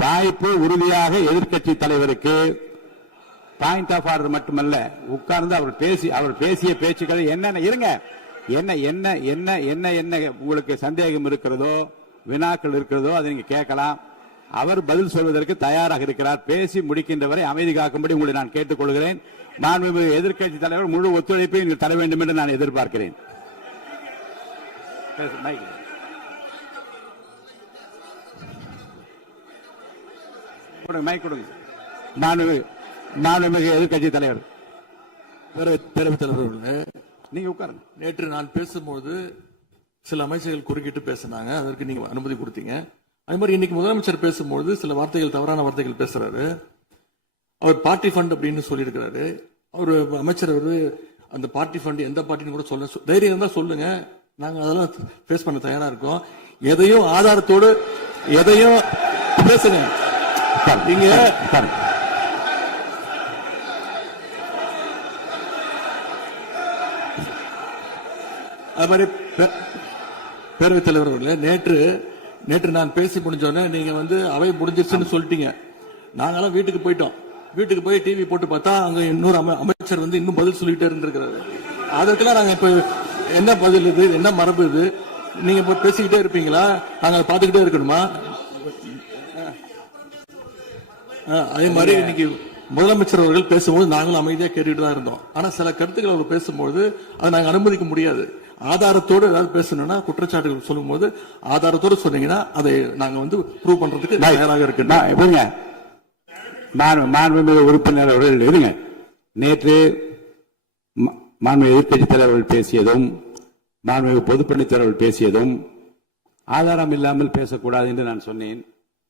வாய்ப்பு உறுதியாக எதிர்க்கட்சி தலைவருக்கு பாயிண்ட் ஆஃப் ஆர்டர் மட்டுமல்ல, உட்கார்ந்து அவர் பேசிய பேச்சுக்களை என்னென்ன இருங்க, என்ன என்ன என்ன என்ன என்ன உங்களுக்கு சந்தேகம் இருக்கிறதோ, வினாக்கள் இருக்கிறதோ அதை நீங்க கேட்கலாம். அவர் பதில் சொல்வதற்கு தயாராக இருக்கிறார். பேசி முடிக்கின்ற வரை அமைதி காக்கும்படி உங்களை நான் கேட்டுக்கொள்கிறேன். மாண்புமிகு எதிர்க்கட்சி தலைவர் முழு ஒத்துழைப்பை நீங்கள் தர வேண்டும் என்று நான் எதிர்பார்க்கிறேன். மைக் கொடுங்க. மாண்புமிகு எதிர்க்கட்சி தலைவர் பேரவைத் தலைவர், நீங்க உட்காருங்க. நேற்று நான் பேசும்போது சில அமைச்சர்கள் குறுக்கிட்டு பேசினாங்க, அதற்கு நீங்க அனுமதி கொடுத்தீங்க. அதே மாதிரி இன்னைக்கு முதலமைச்சர் பேசும்போது சில வார்த்தைகள், தவறான வார்த்தைகள் பேசுறாரு. அவர் பார்ட்டி ஃபண்ட் அப்படின்னு சொல்லியிருக்கிறாரு. அவர் அமைச்சர் அந்த பார்ட்டி ஃபண்ட் எந்த பார்ட்டின்னு கூட சொல்ல தைரியம் இருந்தா சொல்லுங்க, நாங்க அதெல்லாம் ஃபேஸ் பண்ண தயாரா இருக்கோம். எதையும் ஆதாரத்தோடு எதையும் பேசுங்க. நீங்க அது மாதிரி பேரவைத் தலைவர் அவர்களே, நேற்று நான் பேசி முடிஞ்சோடனே நீங்க அவை முடிஞ்சிருச்சுன்னு சொல்லிட்டீங்க. நாங்கெல்லாம் வீட்டுக்கு போயிட்டோம். வீட்டுக்கு போய் டிவி போட்டு பார்த்தா அங்க இன்னொரு அமைச்சர் இன்னும் பதில் சொல்லிட்டே இருந்திருக்கிறாரு. அதற்கெல்லாம் நாங்க இப்ப என்ன பதில் இது, என்ன மரபு இது? நீங்க இப்ப பேசிக்கிட்டே இருப்பீங்களா? நாங்க பாத்துக்கிட்டே இருக்கணுமா? அதே மாதிரி இன்னைக்கு முதலமைச்சர் அவர்கள் பேசும்போது நாங்களும் அமைதியா கேட்டுட்டு தான் இருந்தோம். ஆனா சில கருத்துக்கள் அவர் பேசும்போது அதை நாங்க அனுமதிக்க முடியாது. ஆதாரத்தோடு ஏதாவது பேசணும்னா, குற்றச்சாட்டுகள் சொல்லும் போது ஆதாரத்தோடு சொன்னீங்கன்னா அதை நாங்க ப்ரூவ் பண்றதுக்கு தயாராக இருக்கு. மாண்புமிகு உறுப்பினர் அவர்கள் இருங்க. நேற்று மாண்புமிகு எதிர்க்கட்சி தலைவர்கள் பேசியதும், மாண்புமிகு பொதுப்பணித் தலைவர்கள் பேசியதும் ஆதாரம் இல்லாமல் பேசக்கூடாது என்று நான் சொன்னேன்.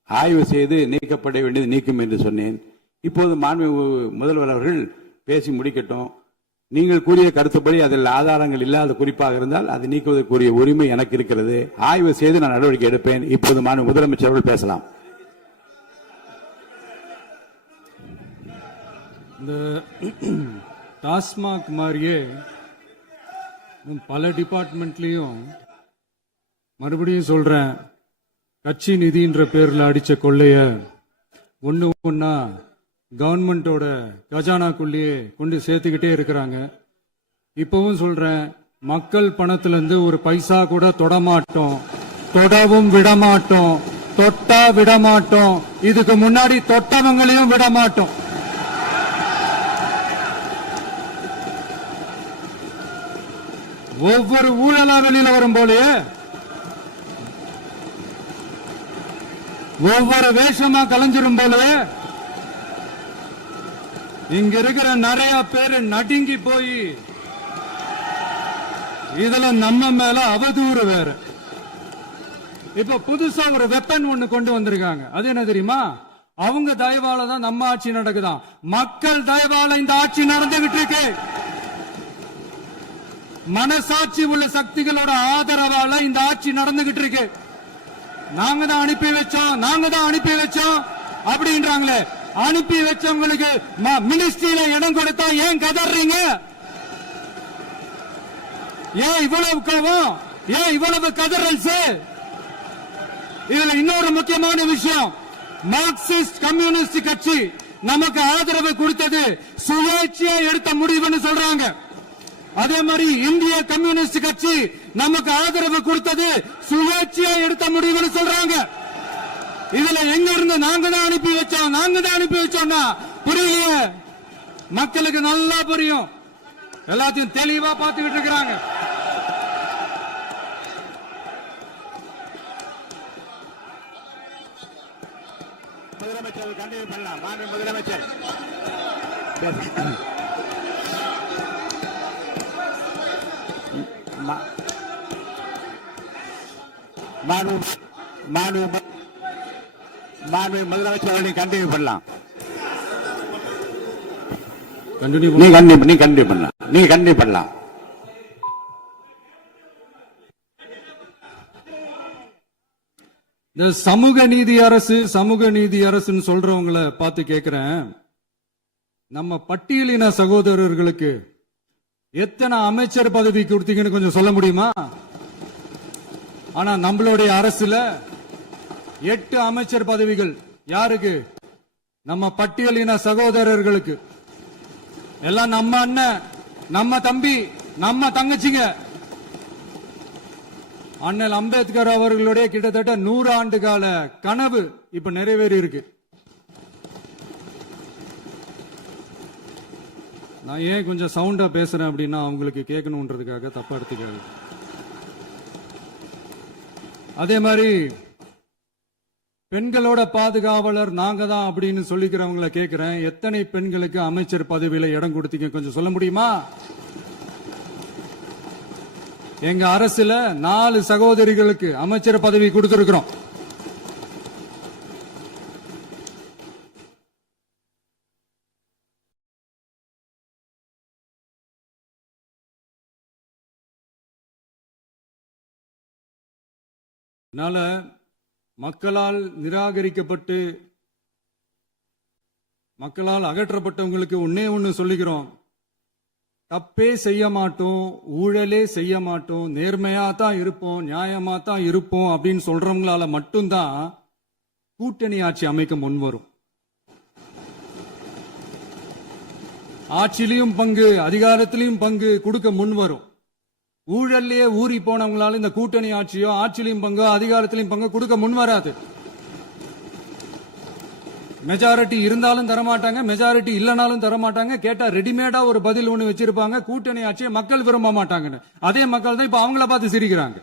ஆய்வு செய்து நீக்கப்பட வேண்டியது நீக்கும் என்று சொன்னேன். இப்போது மாண்புமிகு முதல்வர் அவர்கள் பேசி முடிக்கட்டும். நீங்கள் கூறிய கருத்துப்படி அதில் ஆதாரங்கள் இல்லாத குறிப்பாக இருந்தால் அதை நீக்குவதற்குரிய உரிமை எனக்கு இருக்கிறது. ஆய்வு செய்து நான் நடவடிக்கை எடுப்பேன். இப்போது மாண்புமிகு முதலமைச்சர் அவர்கள் பேசலாம். இந்த டாஸ்மாக் மாதிரியே பல டிபார்ட்மெண்ட்லயும், மறுபடியும் சொல்றேன், கட்சி நிதின்ற பேர்ல அடிச்ச கொள்ளைய ஒன்னா கவர்மெண்டோட கஜானாக்குள்ளேயே கொண்டு சேர்த்துக்கிட்டே இருக்கிறாங்க. இப்பவும் சொல்றேன், மக்கள் பணத்திலிருந்து ஒரு பைசா கூட தொடமாட்டோம், தொடவும் விடமாட்டோம், தொட்டா விடமாட்டோம். இதுக்கு முன்னாடி தொட்டவங்களையும் விடமாட்டோம். ஒவ்வொரு ஊழலா வெளியில வரும் போலயே, ஒவ்வொரு வேஷமா கலைஞ்சிரும் போலயே இங்க இருக்கிற நிறைய பேரு நடுங்கி போய் இதுல நம்ம மேல அவதூறு வேற. இப்ப புதுசா ஒரு வெப்பன் ஒண்ணு கொண்டு வந்திருக்காங்க. அது என்ன தெரியுமா? அவங்க தயவால தான் நம்ம ஆட்சி நடக்குதாம். மக்கள் தயவால இந்த ஆட்சி நடந்துகிட்டு இருக்கு. மனசாட்சி உள்ள சக்திகளோட ஆதரவால இந்த ஆட்சி நடந்துகிட்டு இருக்கு. நாங்க தான் அனுப்பி வச்சோம் அப்படின்றாங்களே. அனுப்பி வச்சவங்களுக்கு மினிஸ்ட்ரியில இடம் கொடுத்தா ஏன் கதறீங்க? ஏன் இவ்வளவு கோவம்? ஏன் இவ்வளவு கதறல்ஸ்? இதுல இன்னொரு முக்கியமான விஷயம், மார்க்சிஸ்ட் கம்யூனிஸ்ட் கட்சி நமக்கு ஆதரவு கொடுத்தது சுயேட்சையா எடுத்த முடிவுன்னு சொல்றாங்க. அதே மாதிரி இந்திய கம்யூனிஸ்ட் கட்சி நமக்கு ஆதரவு கொடுத்தது சுயேட்சையா எடுத்த முடிவுன்னு சொல்றாங்க. இதுல எங்க இருந்து நாங்க தான் அனுப்பி வச்சோம்னா புரியலையே. மக்களுக்கு நல்லா புரியும், எல்லாத்தையும் தெளிவா பார்த்துக்கிட்டு இருக்கிறாங்க. முதலமைச்சர் கண்டினியூ பண்ணலாம். மாண்புமிகு முதலமைச்சர் முதலமைச்சர் கண்டினியூ பண்ணலாம். நீ கண்டினியூ பண்ணலாம். இந்த சமூக நீதி அரசுன்னு சொல்றவங்களை பார்த்து கேட்கிறேன், நம்ம பட்டியலின சகோதரர்களுக்கு எத்தனை அமைச்சர் பதவி கொடுத்தீங்கன்னு கொஞ்சம் சொல்ல முடியுமா? ஆனா நம்மளுடைய அரசுல 8 அமைச்சர் பதவிகள் யாருக்கு? நம்ம பட்டியலின சகோதரர்களுக்கு. எல்லாம் நம்ம அண்ணன், நம்ம தம்பி, நம்ம தங்கச்சிங்க. அண்ணல் அம்பேத்கர் அவர்களுடைய கிட்டத்தட்ட 100 ஆண்டு கால கனவு இப்ப நிறைவேறி இருக்கு. நான் ஏன் கொஞ்சம் சவுண்டா பேசுறேன் அப்படின்னா அவங்களுக்கு கேட்கணுன்றதுக்காக, தப்பா எடுத்துக்காது. அதே மாதிரி பெண்களோட பாதுகாவலர் நாங்க தான் அப்படின்னு சொல்லிக்கிறவங்களை கேட்கிறேன், எத்தனை பெண்களுக்கு அமைச்சர் பதவியில இடம் கொடுத்தீங்க கொஞ்சம் சொல்ல முடியுமா? எங்க அரசுல 4 சகோதரிகளுக்கு அமைச்சர் பதவி கொடுத்திருக்கிறோம். அதனால மக்களால் நிராகரிக்கப்பட்டு மக்களால் அகற்றப்பட்டவங்களுக்கு ஒண்ணு சொல்லிக்கிறோம், தப்பே செய்ய மாட்டோம், ஊழலே செய்ய மாட்டோம், நேர்மையா தான் இருப்போம், நியாயமா தான் இருப்போம் அப்படின்னு சொல்றவங்களால மட்டும்தான் கூட்டணி ஆட்சி அமைக்க முன்வரும். ஆட்சியிலையும் பங்கு, அதிகாரத்திலையும் பங்கு கொடுக்க முன்வரும். ஊழல்லையே ஊறி போனவங்களால இந்த கூட்டணி ஆட்சியோ, ஆட்சியிலையும் பங்கு, அதிகாரத்திலையும் பங்கு கொடுக்க முன்வராது. மெஜாரிட்டி இருந்தாலும் தரமாட்டாங்க, மெஜாரிட்டி இல்லனாலும் தரமாட்டாங்க. கேட்டா ரெடிமேடா ஒரு பதில் ஒண்ணு வச்சிருப்பாங்க, கூட்டணி ஆட்சியை மக்கள் விரும்ப மாட்டாங்கன்னு. அதே மக்கள் தான் இப்ப அவங்கள பார்த்து சிரிக்கிறாங்க.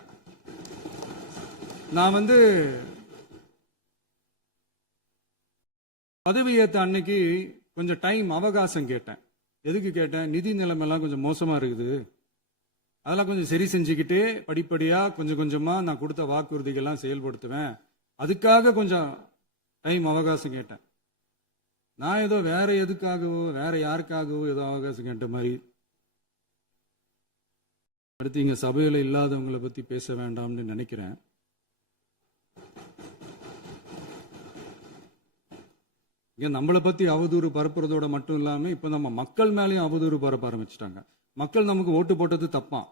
நான் பதவி ஏத்த அன்னைக்கு கொஞ்சம் டைம் அவகாசம் கேட்டேன். எதுக்கு கேட்டேன்? நிதி நிலைமைலாம் கொஞ்சம் மோசமா இருக்குது, அதெல்லாம் கொஞ்சம் சரி செஞ்சுக்கிட்டு படிப்படியா கொஞ்சம் கொஞ்சமா நான் கொடுத்த வாக்குறுதிகள்லாம் செயல்படுத்துவேன், அதுக்காக கொஞ்சம் டைம் அவகாசம் கேட்டேன். நான் ஏதோ வேற எதுக்காகவோ வேற யாருக்காகவோ ஏதோ அவகாசம் கேட்ட மாதிரி. அடுத்து இங்க சபையில இல்லாதவங்களை பத்தி பேச வேண்டாம்னு நினைக்கிறேன். இங்க நம்மளை பத்தி அவதூறு பரப்புறதோட மட்டும் இல்லாம இப்ப நம்ம மக்கள் மேலேயும் அவதூறு பரப்ப ஆரம்பிச்சிட்டாங்க. மக்கள் நமக்கு ஓட்டு போட்டது தப்பான்,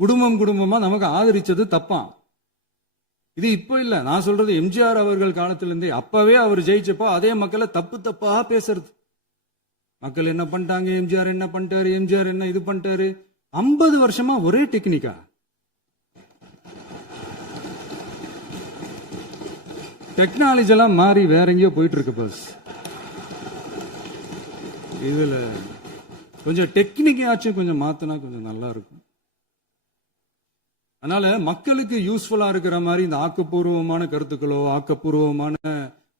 குடும்பம் குடும்பமா நமக்கு ஆதரிச்சது தப்பான். இது இப்ப இல்ல, நான் சொல்றது எம்ஜிஆர் அவர்கள் காலத்திலிருந்தே. அப்பவே அவர் ஜெயிச்சப்போ அதே மக்களை தப்பு தப்பா பேசுறது. மக்கள் என்ன பண்ணிட்டாங்க, எம்ஜிஆர் என்ன பண்ணிட்டாரு, எம்ஜிஆர் என்ன இது பண்ணிட்டாரு. 50 வருஷமா ஒரே டெக்னிக்கா. டெக்னாலஜி எல்லாம் மாறி வேற எங்கேயோ போயிட்டு இருக்கு. பஸ் இதுல கொஞ்சம் டெக்னிக்காச்சும் கொஞ்சம் மாத்தினா கொஞ்சம் நல்லா இருக்கும். அதனால மக்களுக்கு யூஸ்ஃபுல்லா இருக்கிற மாதிரி இந்த ஆக்கப்பூர்வமான கருத்துக்களோ ஆக்கப்பூர்வமான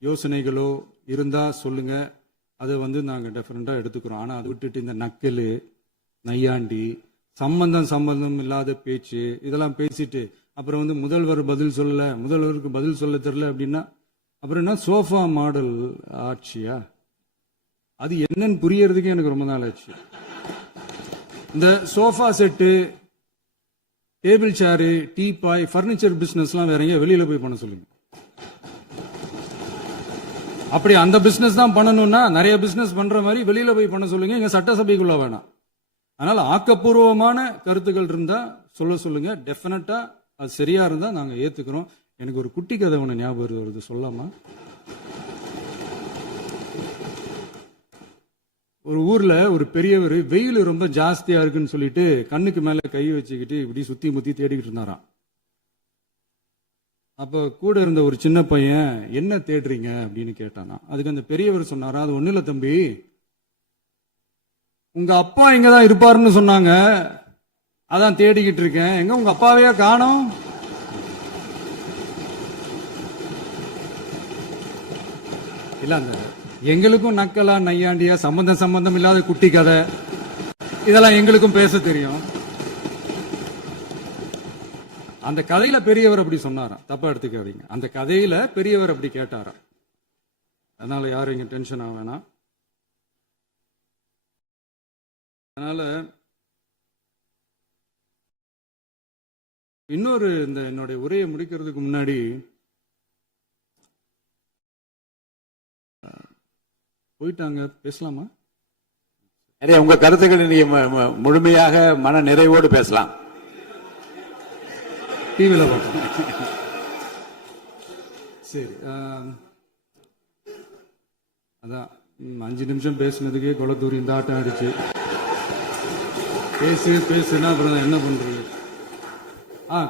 யோசனைகளோ இருந்தா சொல்லுங்க, அதை நாங்க டெஃபரெண்டா எடுத்துக்கிறோம். ஆனா அதை விட்டுட்டு இந்த நக்கலு, நையாண்டி, சம்பந்தம் இல்லாத பேச்சு இதெல்லாம் பேசிட்டு அப்புறம் முதல்வர் பதில் சொல்லல, முதல்வருக்கு பதில் சொல்ல தெரியல அப்படின்னா அப்புறம் என்ன சோஃபா மாடல் ஆட்சியா? அது என்னன்னு புரியறதுக்கு எனக்கு ரொம்ப நாள் ஆச்சு. இந்த sofa set, table chair, teapoy, furniture பிசினஸ்லாம் வேற எங்க வெளியில போய் பண்ண சொல்லுங்க. அப்படி அந்த பிசினஸ் தான் பண்ணணும்னா நிறைய பிசினஸ் பண்ற மாதிரி வெளியில போய் பண்ண சொல்லுங்க, இங்க சட்டசபைக்குள்ள வேணாம். அதனால ஆக்கப்பூர்வமான கருத்துக்கள் இருந்தா சொல்லுங்க, டெஃபினட்டா அது சரியா இருந்தா நாங்க ஏத்துக்கிறோம். எனக்கு ஒரு குட்டி கதை ஒண்ணு ஞாபகம் வருது, சொல்லாமா? ஒரு ஊர்ல ஒரு பெரியவர் வெயில் ரொம்ப ஜாஸ்தியா இருக்குன்னு சொல்லிட்டு கண்ணுக்கு மேல கை வச்சுக்கிட்டு இப்படி சுத்தி முத்தி தேடிக்கிட்டு இருந்தாராம். அப்ப கூட இருந்த ஒரு சின்ன பையன் என்ன தேடுறீங்க அப்படின்னு கேட்டானா. அதுக்கு அந்த பெரியவர் சொன்னாரா, அது ஒண்ணு இல்ல தம்பி, உங்க அப்பா இங்கதான் இருப்பாருன்னு சொன்னாங்க, அதான் தேடிக்கிட்டு இருக்கேன், எங்க உங்க அப்பாவையா காணோம்? இல்ல அந்த எங்களுக்கும் நக்கலா நையாண்டியா சம்பந்தம் இல்லாத குட்டி கதை இதெல்லாம் எங்களுக்கும் பேச தெரியும். அந்த கதையில பெரியவர் அப்படி சொன்னாராம், தப்பா எடுத்துக்காதீங்க. அந்த கதையில பெரியவர் அப்படி கேட்டாராம். அதனால யாரும் இங்க டென்ஷன் ஆக வேணாம். அதனால இன்னொரு இந்த என்னுடைய உரையை முடிக்கிறதுக்கு முன்னாடி போயிட்டாங்க, பேசலாமா? நிறைய உங்க கருத்துக்களை நீங்க முழுமையாக மன நிறைவோடு பேசலாம். டிவியில பார்த்தோம். சரி அதான் 5 நிமிஷம் பேசுனதுக்கே கொலை தூரி இந்த ஆட்டம் ஆயிடுச்சு. பேசுனா அப்புறம் என்ன பண்றது?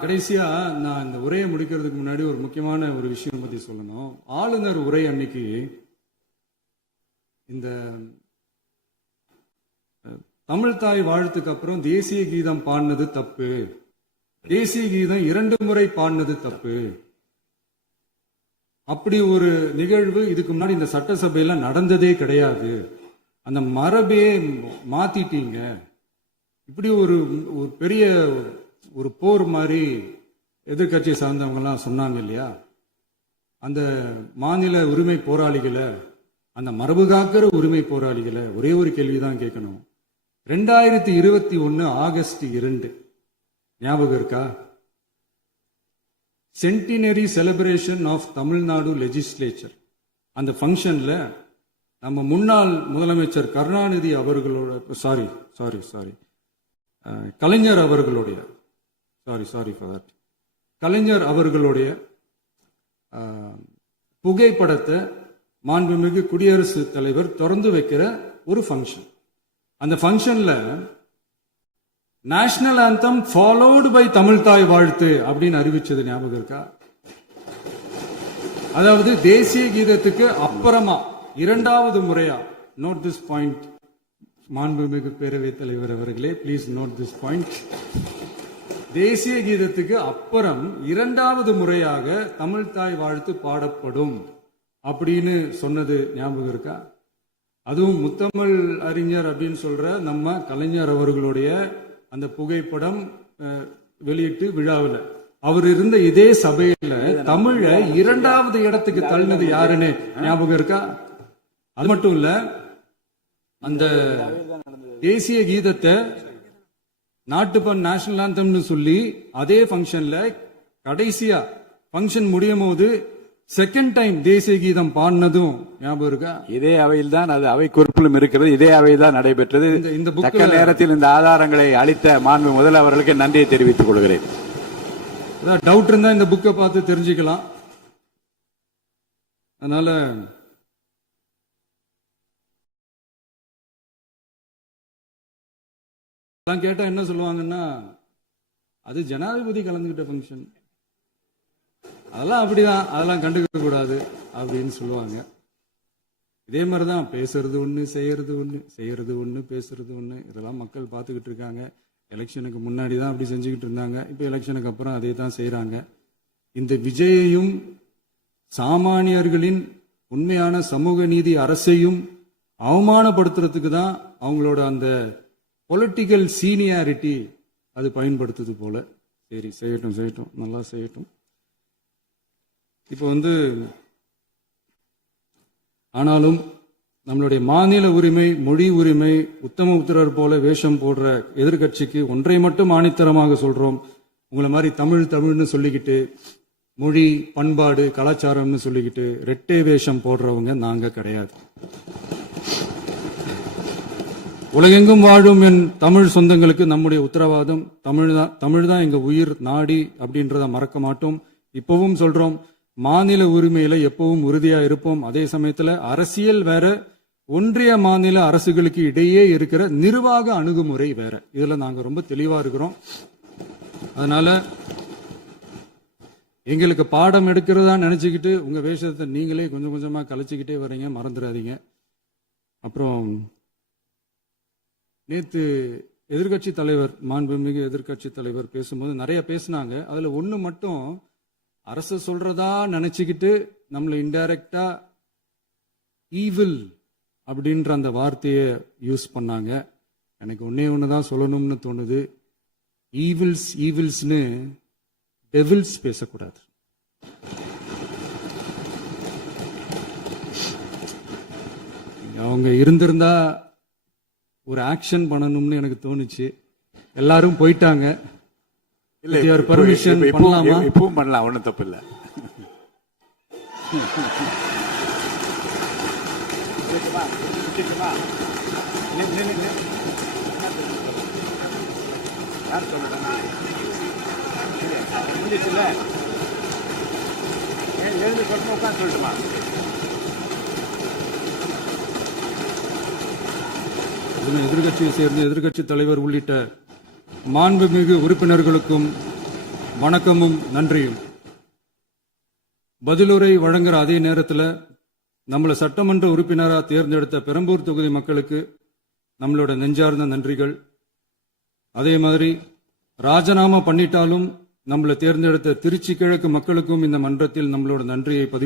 கடைசியா நான் இந்த உரையை முடிக்கிறதுக்கு முன்னாடி ஒரு முக்கியமான ஒரு விஷயம் பத்தி சொல்லணும். ஆளுநர் உரை அன்னைக்கு இந்த தமிழ் தாய் வாழ்த்துக்கு அப்புறம் தேசிய கீதம் பாடினது தப்பு, தேசிய கீதம் 2 முறை பாடினது தப்பு, அப்படி ஒரு நிகழ்வு இதுக்கு முன்னாடி இந்த சட்டசபையில நடந்ததே கிடையாது, அந்த மரபே மாத்திட்டீங்க, இப்படி ஒரு பெரிய ஒரு போர் மாதிரி எதிர்கட்சியை சார்ந்தவங்க எல்லாம் சொன்னாங்க இல்லையா? அந்த மாநில உரிமை போராளிகளை, அந்த மரபு காக்கிற உரிமை போராளிகளை ஒரே ஒரு கேள்விதான் கேட்கணும். 2021 ஆகஸ்ட் 2 ஞாபகம் இருக்கா? Centenary celebration of Tamil Nadu legislature. அந்த ஃபங்க்ஷன்ல நம்ம முன்னாள் முதலமைச்சர் கருணாநிதி அவர்களோட கலைஞர் அவர்களுடைய கலைஞர் அவர்களுடைய புகைப்படத்தை மாண்புமிகு குடியரசுத் தலைவர் திறந்து வைக்கிற ஒரு ஃபங்க்ஷன். அந்த ஃபங்க்ஷன்ல national anthem followed by Tamil தாய் வாழ்த்து அப்படின்னு அறிவிச்சது ஞாபகம் இருக்கா? அதாவது தேசிய கீதத்துக்கு அப்புறமா 2வது முறையா, நோட் திஸ் பாயிண்ட் மாண்புமிகு பேரவைத் தலைவர் அவர்களே, பிளீஸ் நோட் திஸ் பாயிண்ட். தேசிய கீதத்துக்கு அப்புறம் 2வது முறையாக தமிழ் தாய் வாழ்த்து பாடப்படும் அப்படின்னு சொன்னது ஞாபகம் இருக்கா? அதுவும் முத்தமிழ் அறிஞர் அப்படின்னு சொல்ற நம்ம கலைஞர் அவர்களுடைய அந்த புகைப்படம் வெளியிட்டு விழாவில் அவர் இருந்த இதே சபையில தமிழ 2வது இடத்துக்கு தள்ளினது யாருன்னு ஞாபகம் இருக்கா? அது மட்டும் இல்ல, அந்த தேசிய கீதத்தை நாட்டுப்பண் நேஷனல் ஆந்தம்னு சொல்லி அதே ஃபங்க்ஷன்ல கடைசியா ஃபங்க்ஷன் முடியும் போது செகண்ட் டைம் தேசிய கீதம் பாடினதும் ஞாபகம் இருக்கா? இதே அவையில் தான், அது அவை குறிப்பிலும் இருக்கிறது, இதே அவையில் தான் நடைபெற்றது. இந்த தக்க நேரத்தில் இந்த ஆதாரங்களை அளித்த மாண்பு முதல் அவர்களுக்கு நன்றியை தெரிவித்துக் கொள்கிறேன். டவுட் இருந்தா இந்த புக்கை பார்த்து தெரிஞ்சுக்கலாம். அதனால கேட்டா என்ன சொல்லுவாங்கன்னா, அது ஜனாதிபதி கலந்துகிட்ட ஃபங்க்ஷன், அதெல்லாம் அப்படிதான், அதெல்லாம் கண்டுக்க கூடாது அப்படின்னு சொல்லுவாங்க. இதே மாதிரிதான் பேசுறது ஒண்ணு, செய்யறது ஒண்ணு, பேசுறது ஒண்ணு. இதெல்லாம் மக்கள் பார்த்துக்கிட்டு இருக்காங்க. எலெக்ஷனுக்கு முன்னாடி தான் அப்படி செஞ்சுக்கிட்டு இருந்தாங்க, இப்ப எலெக்ஷனுக்கு அப்புறம் அதே தான் செய்யறாங்க. இந்த விஜயையும் சாமானியர்களின் உண்மையான சமூக நீதி அரசையும் அவமானப்படுத்துறதுக்கு தான் அவங்களோட அந்த பொலிட்டிக்கல் சீனியாரிட்டி அது பயன்படுத்துது போல. சரி, செய்யட்டும், நல்லா செய்யட்டும். இப்போ ஆனாலும் நம்மளுடைய மாநில உரிமை, மொழி உரிமை, உத்தம உத்தரர் போல வேஷம் போடுற எதிர்கட்சிக்கு ஒன்றை மட்டும் ஆணித்தரமாக சொல்றோம். உங்களை மாதிரி தமிழ்னு சொல்லிக்கிட்டு, மொழி, பண்பாடு, கலாச்சாரம்னு சொல்லிக்கிட்டு ரெட்டை வேஷம் போடுறவங்க நாங்க கிடையாது. உலகெங்கும் வாழும் என் தமிழ் சொந்தங்களுக்கு நம்முடைய உத்தரவாதம் தமிழ் தான் எங்க உயிர் நாடி அப்படின்றத மறக்க மாட்டோம். இப்பவும் சொல்றோம், மாநில உரிமையில எப்பவும் உறுதியா இருப்போம். அதே சமயத்துல அரசியல் வேற, ஒன்றிய மாநில அரசுகளுக்கு இடையே இருக்கிற நிர்வாக அணுகுமுறை வேற. இதுல நாங்க ரொம்ப தெளிவா இருக்கிறோம். அதனால எங்களுக்கு பாடம் எடுக்கிறதா நினைச்சுக்கிட்டு உங்க வேஷத்தை நீங்களே கொஞ்சம் கொஞ்சமா கலைச்சுக்கிட்டே வர்றீங்க, மறந்துடாதீங்க. அப்புறம் நேத்து எதிர்கட்சி தலைவர், மாண்புமிகு எதிர்கட்சி தலைவர் பேசும்போது நிறைய பேசினாங்க. அதுல ஒண்ணு மட்டும் அரசு சொல்றதா நினைச்சுக்கிட்டு நம்மளை இன்டைரக்டா ஈவில் அப்படின்ற அந்த வார்த்தையை யூஸ் பண்ணாங்க. எனக்கு ஒண்ணுதான் சொல்லணும்னு தோணுது. ஈவில்ஸ்னு டெவில்ஸ் பேசக்கூடாது. அவங்க இருந்திருந்தா ஒரு ஆக்ஷன் பண்ணணும்னு எனக்கு தோணுச்சு. எல்லாரும் போயிட்டாங்க. பர்மிஷன் பண்ணலாமா? இப்பவும் பண்ணலாம், ஒன்றும் தப்பு இல்லை. எழுந்து சொல்லுங்க, உட்காந்து சொல்லட்டுமா? எதிர்க்கட்சியை சேர்ந்த எதிர்க்கட்சி தலைவர் உள்ளிட்ட மாண்புமிகு உறுப்பினர்களுக்கும் வணக்கமும் நன்றியும். பதிலுரை வழங்குற அதே நேரத்தில் நம்மளை சட்டமன்ற உறுப்பினராக தேர்ந்தெடுத்த பெரம்பூர் தொகுதி மக்களுக்கு நம்மளோட நெஞ்சார்ந்த நன்றிகள். அதே மாதிரி ராஜினாமா பண்ணிட்டாலும் நம்மளை தேர்ந்தெடுத்த திருச்சி கிழக்கு மக்களுக்கும் இந்த மன்றத்தில் நம்மளோட நன்றியை பதிவு